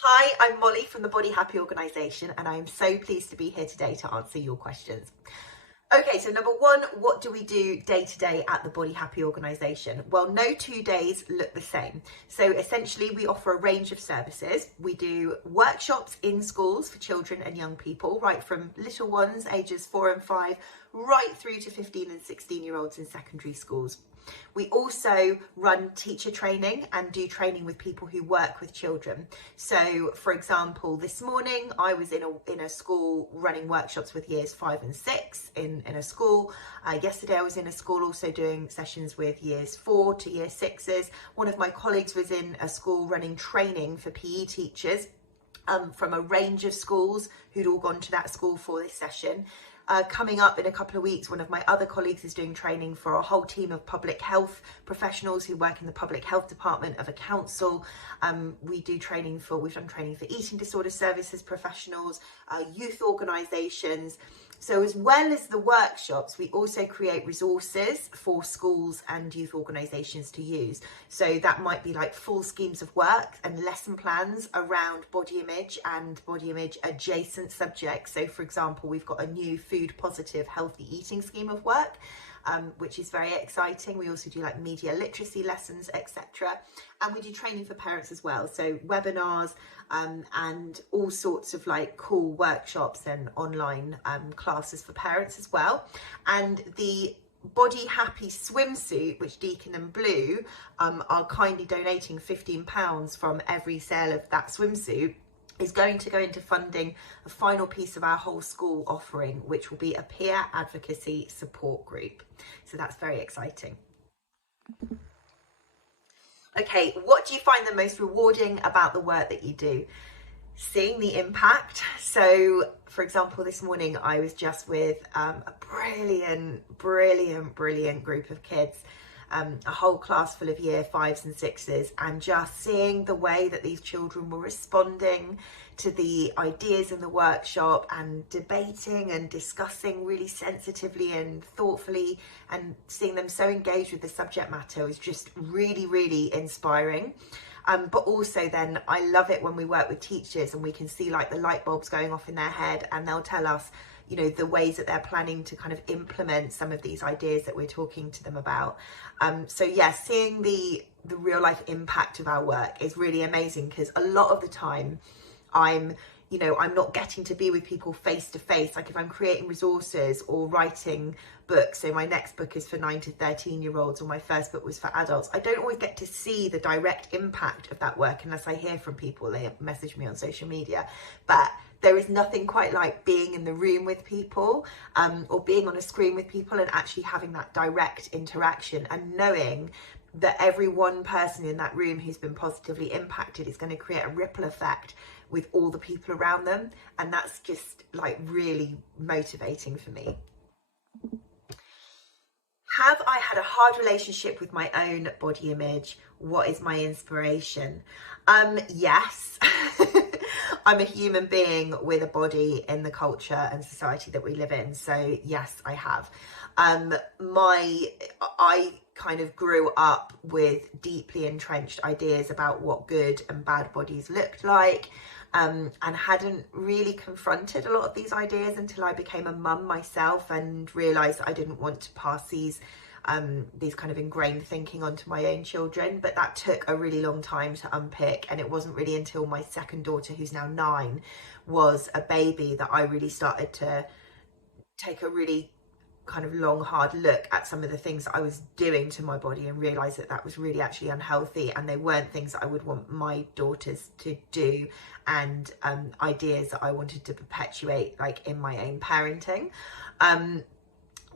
Hi, I'm Molly from the Body Happy organisation, and I'm so pleased to be here today to answer your questions. Okay, so number one, what do we do day to day at the Body Happy organisation? Well, no 2 days look the same. So essentially, we offer a range of services. We do workshops in schools for children and young people, right from little ones, ages 4 and 5, right through to 15 and 16-year-olds in secondary schools. We also run teacher training and do training with people who work with children. So, for example, this morning I was in a school running workshops with years 5 and 6 in a school. Yesterday I was in a school also doing sessions with years 4 to year 6s. One of my colleagues was in a school running training for PE teachers from a range of schools who'd all gone to that school for this session. Coming up in a couple of weeks, one of my other colleagues is doing training for a whole team of public health professionals who work in the public health department of a council. We've done training for eating disorder services professionals, youth organisations. So as well as the workshops, we also create resources for schools and youth organisations to use. So that might be like full schemes of work and lesson plans around body image and body image adjacent subjects. So for example, we've got a new food positive healthy eating scheme of work, which is very exciting. We also do like media literacy lessons, etc. And we do training for parents as well. So webinars and all sorts of like cool workshops and online classes for parents as well. And the Body Happy swimsuit, which Deacon and Blue are kindly donating £15 from every sale of that swimsuit, is going to go into funding a final piece of our whole school offering, which will be a peer advocacy support group. So that's very exciting. Okay, what do you find the most rewarding about the work that you do? Seeing the impact. So for example, this morning I was just with a brilliant group of kids, a whole class full of year 5s and 6s, and just seeing the way that these children were responding to the ideas in the workshop and debating and discussing really sensitively and thoughtfully, and seeing them so engaged with the subject matter was just really inspiring. But also then I love it when we work with teachers and we can see like the light bulbs going off in their head, and they'll tell us, you know, the ways that they're planning to kind of implement some of these ideas that we're talking to them about. So yeah, seeing the real life impact of our work is really amazing, because a lot of the time I'm not getting to be with people face to face. Like if I'm creating resources or writing books, so my next book is for 9 to 13-year-olds, or my first book was for adults, I don't always get to see the direct impact of that work unless I hear from people, they message me on social media. But there is nothing quite like being in the room with people, or being on a screen with people and actually having that direct interaction, and knowing that every one person in that room who's been positively impacted is going to create a ripple effect with all the people around them. And that's just like really motivating for me. Have I had a hard relationship with my own body image? What is my inspiration? Yes. I'm a human being with a body in the culture and society that we live in. So yes, I have. I kind of grew up with deeply entrenched ideas about what good and bad bodies looked like, and hadn't really confronted a lot of these ideas until I became a mum myself and realised that I didn't want to pass these kind of ingrained thinking onto my own children. But that took a really long time to unpick, and it wasn't really until my second daughter, who's now 9, was a baby, that I really started to take a really kind of long hard look at some of the things that I was doing to my body, and realize that that was really actually unhealthy, and they weren't things that I would want my daughters to do, and ideas that I wanted to perpetuate like in my own parenting.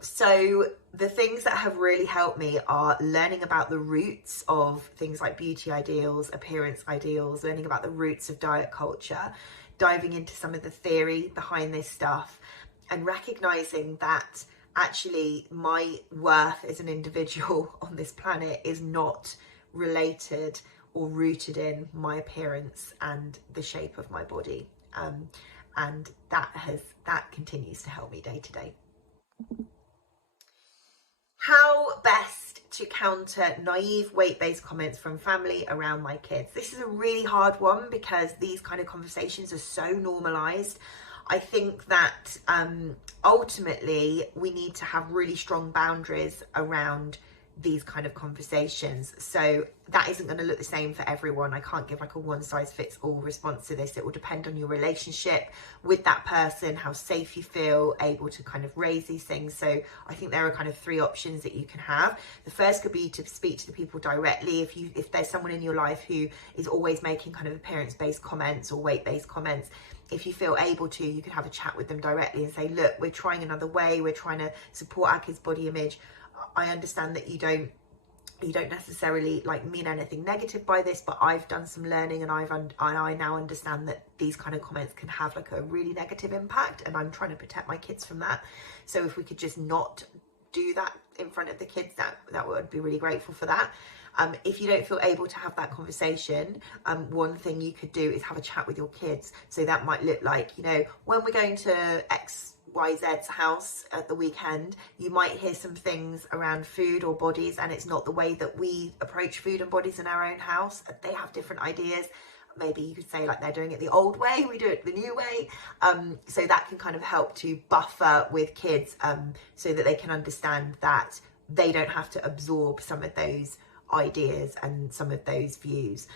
So the things that have really helped me are learning about the roots of things like beauty ideals, appearance ideals, learning about the roots of diet culture, diving into some of the theory behind this stuff, and recognizing that actually my worth as an individual on this planet is not related or rooted in my appearance and the shape of my body. And that continues to help me day to day. How best to counter naive weight-based comments from family around my kids. This is a really hard one because these kind of conversations are so normalized. I think that ultimately we need to have really strong boundaries around these kind of conversations. So that isn't going to look the same for everyone. I can't give like a one size fits all response to this. It will depend on your relationship with that person, how safe you feel able to kind of raise these things. So I think there are kind of three options that you can have. The first could be to speak to the people directly. If there's someone in your life who is always making kind of appearance-based comments or weight-based comments, if you feel able to, you can have a chat with them directly and say, look, we're trying another way. We're trying to support our kids' body image. I understand that you don't necessarily like mean anything negative by this, but I've done some learning and I now understand that these kind of comments can have like a really negative impact, and I'm trying to protect my kids from that. So if we could just not do that in front of the kids, that would be really grateful for that. If you don't feel able to have that conversation, one thing you could do is have a chat with your kids. So that might look like, you know, when we're going to XYZ's house at the weekend, you might hear some things around food or bodies, and it's not the way that we approach food and bodies in our own house. They have different ideas. Maybe you could say like they're doing it the old way, we do it the new way. So that can kind of help to buffer with kids, so that they can understand that they don't have to absorb some of those ideas and some of those views.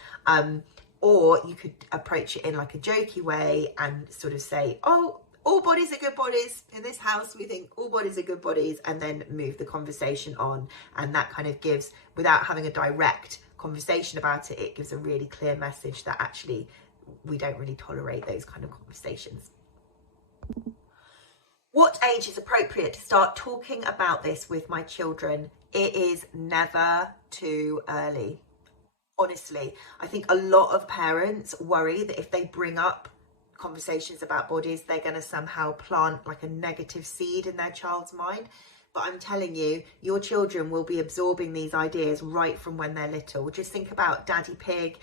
Or you could approach it in like a jokey way and sort of say, oh, all bodies are good bodies. In this house, we think all bodies are good bodies, and then move the conversation on. And that kind of gives, without having a direct conversation about it, it gives a really clear message that actually we don't really tolerate those kind of conversations. What age is appropriate to start talking about this with my children? It is never too early. Honestly, I think a lot of parents worry that if they bring up conversations about bodies, they're going to somehow plant like a negative seed in their child's mind. But I'm telling you, your children will be absorbing these ideas right from when they're little. Just think about Daddy Pig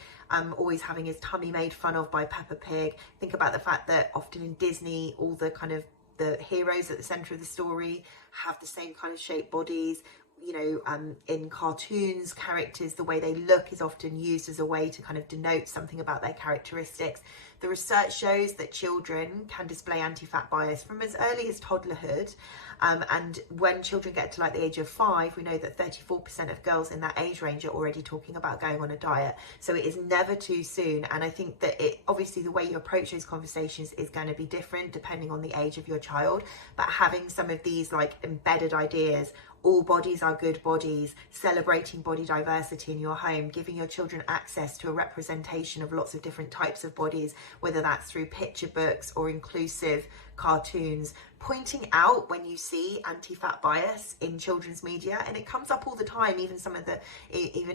always having his tummy made fun of by Peppa Pig. Think about the fact that often in Disney, all the kind of the heroes at the center of the story have the same kind of shaped bodies. You know, in cartoons, characters, the way they look is often used as a way to kind of denote something about their characteristics. The research shows that children can display anti-fat bias from as early as toddlerhood. And when children get to like the age of 5, we know that 34% of girls in that age range are already talking about going on a diet. So it is never too soon. And I think that obviously the way you approach those conversations is going to be different depending on the age of your child. But having some of these like embedded ideas, all bodies are good bodies, celebrating body diversity in your home, giving your children access to a representation of lots of different types of bodies, whether that's through picture books or inclusive cartoons, pointing out when you see anti-fat bias in children's media, and it comes up all the time, even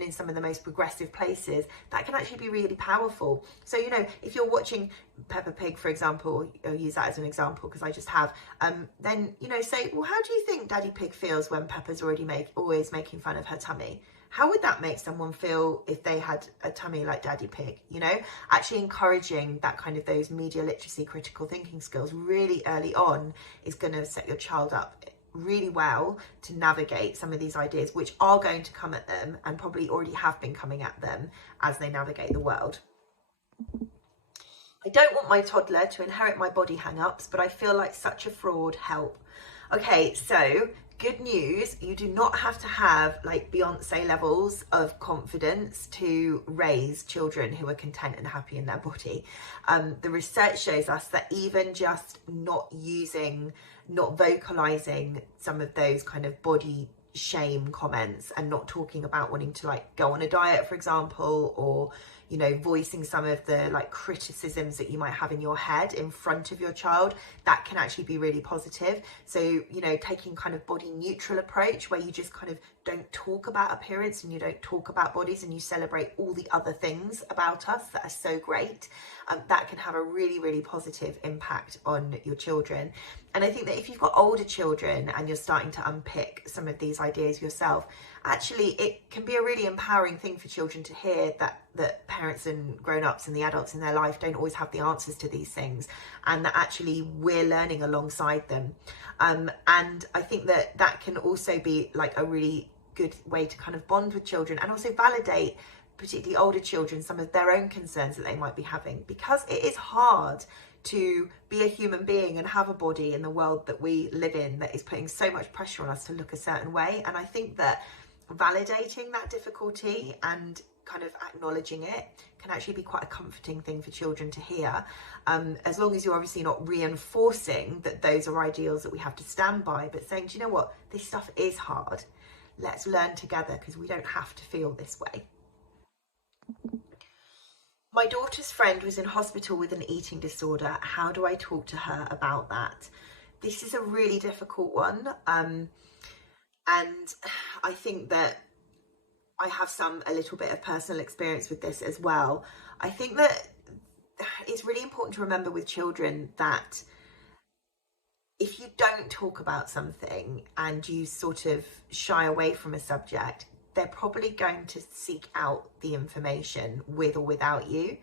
in some of the most progressive places, that can actually be really powerful. So, you know, if you're watching Peppa Pig, for example, I'll use that as an example because I just have, then, you know, say, well, how do you think Daddy Pig feels when Peppa's always making fun of her tummy? How would that make someone feel if they had a tummy like Daddy Pig? You know, actually encouraging that kind of those media literacy, critical thinking skills really early on is going to set your child up really well to navigate some of these ideas, which are going to come at them and probably already have been coming at them as they navigate the world. I don't want my toddler to inherit my body hang-ups, but I feel like such a fraud. Help. Okay, so good news, you do not have to have like Beyonce levels of confidence to raise children who are content and happy in their body. The research shows us that even just not vocalizing some of those kind of body shame comments and not talking about wanting to like go on a diet, for example, or, you know, voicing some of the like criticisms that you might have in your head in front of your child, that can actually be really positive. So, you know, taking kind of body neutral approach where you just kind of don't talk about appearance and you don't talk about bodies and you celebrate all the other things about us that are so great, that can have a really, really positive impact on your children. And I think that if you've got older children and you're starting to unpick some of these ideas yourself, actually it can be a really empowering thing for children to hear that parents and grown-ups and the adults in their life don't always have the answers to these things, and that actually we're learning alongside them. And I think that can also be like a really good way to kind of bond with children and also validate, particularly older children, some of their own concerns that they might be having, because it is hard to be a human being and have a body in the world that we live in that is putting so much pressure on us to look a certain way. And I think that validating that difficulty and kind of acknowledging it can actually be quite a comforting thing for children to hear, as long as you're obviously not reinforcing that those are ideals that we have to stand by, but saying, do you know what, this stuff is hard, let's learn together because we don't have to feel this way. My daughter's friend was in hospital with an eating disorder. How do I talk to her about that? This is a really difficult one. And I think that I have a little bit of personal experience with this as well. I think that it's really important to remember with children that if you don't talk about something and you sort of shy away from a subject, they're probably going to seek out the information with or without you.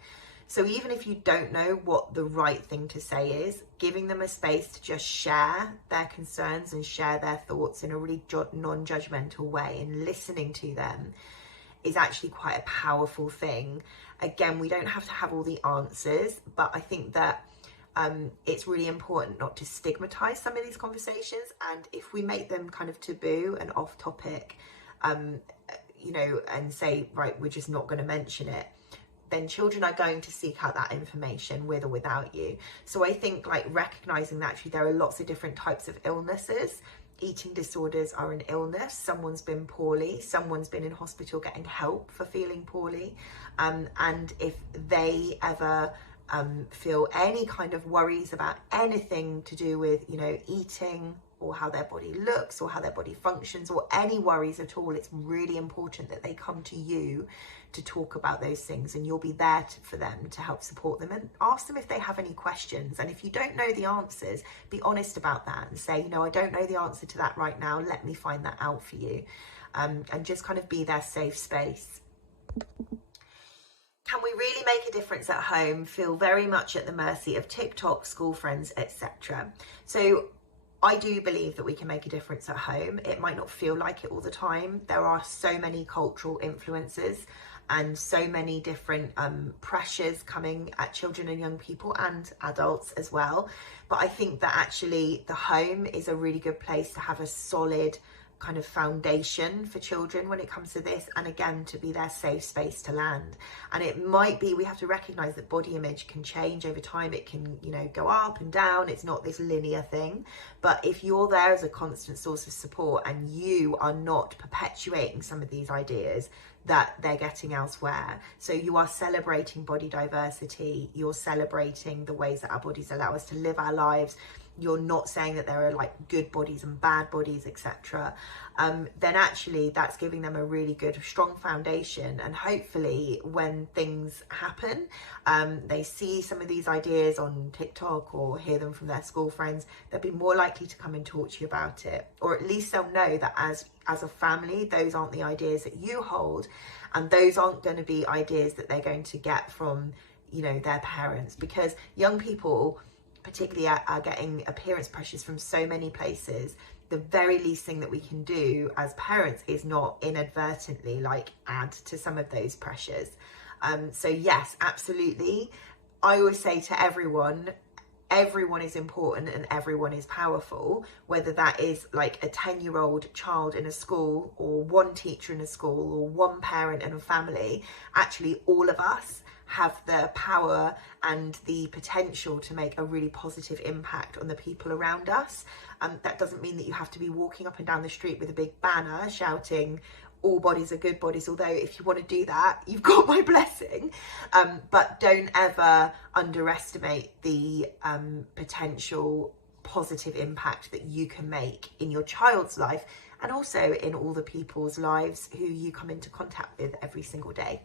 So even if you don't know what the right thing to say is, giving them a space to just share their concerns and share their thoughts in a really non-judgmental way and listening to them is actually quite a powerful thing. Again, we don't have to have all the answers, but I think that it's really important not to stigmatize some of these conversations. And if we make them kind of taboo and off topic, and say, right, we're just not going to mention it, then children are going to seek out that information with or without you. So I think like recognizing that actually there are lots of different types of illnesses. Eating disorders are an illness. Someone's been poorly, someone's been in hospital getting help for feeling poorly. And if they ever feel any kind of worries about anything to do with, eating or how their body looks or how their body functions or any worries at all, it's really important that they come to you to talk about those things, and you'll be there for them to help support them, and ask them if they have any questions. And if you don't know the answers, be honest about that and say, I don't know the answer to that right now, let me find that out for you, and just kind of be their safe space. Can we really make a difference at home? Feel very much at the mercy of TikTok, school friends, etc. So I do believe that we can make a difference at home. It might not feel like it all the time. There are so many cultural influences and so many different pressures coming at children and young people and adults as well. But I think that actually the home is a really good place to have a solid kind of foundation for children when it comes to this, and again, to be their safe space to land. And it might be, we have to recognize that body image can change over time. It can, go up and down. It's not this linear thing. But if you're there as a constant source of support and you are not perpetuating some of these ideas that they're getting elsewhere, so you are celebrating body diversity, you're celebrating the ways that our bodies allow us to live our lives, you're not saying that there are like good bodies and bad bodies, etc., then actually that's giving them a really good, strong foundation. And hopefully when things happen, they see some of these ideas on TikTok or hear them from their school friends, they'll be more likely to come and talk to you about it. Or at least they'll know that as a family, those aren't the ideas that you hold, and those aren't going to be ideas that they're going to get from, their parents. Because young people particularly are getting appearance pressures from so many places. The very least thing that we can do as parents is not inadvertently add to some of those pressures. So yes, absolutely. I always say to everyone is important and everyone is powerful, whether that is like a 10-year-old child in a school or one teacher in a school or one parent in a family. Actually, all of us have the power and the potential to make a really positive impact on the people around us. That doesn't mean that you have to be walking up and down the street with a big banner shouting all bodies are good bodies, although if you want to do that, you've got my blessing. But don't ever underestimate the potential positive impact that you can make in your child's life, and also in all the people's lives who you come into contact with every single day.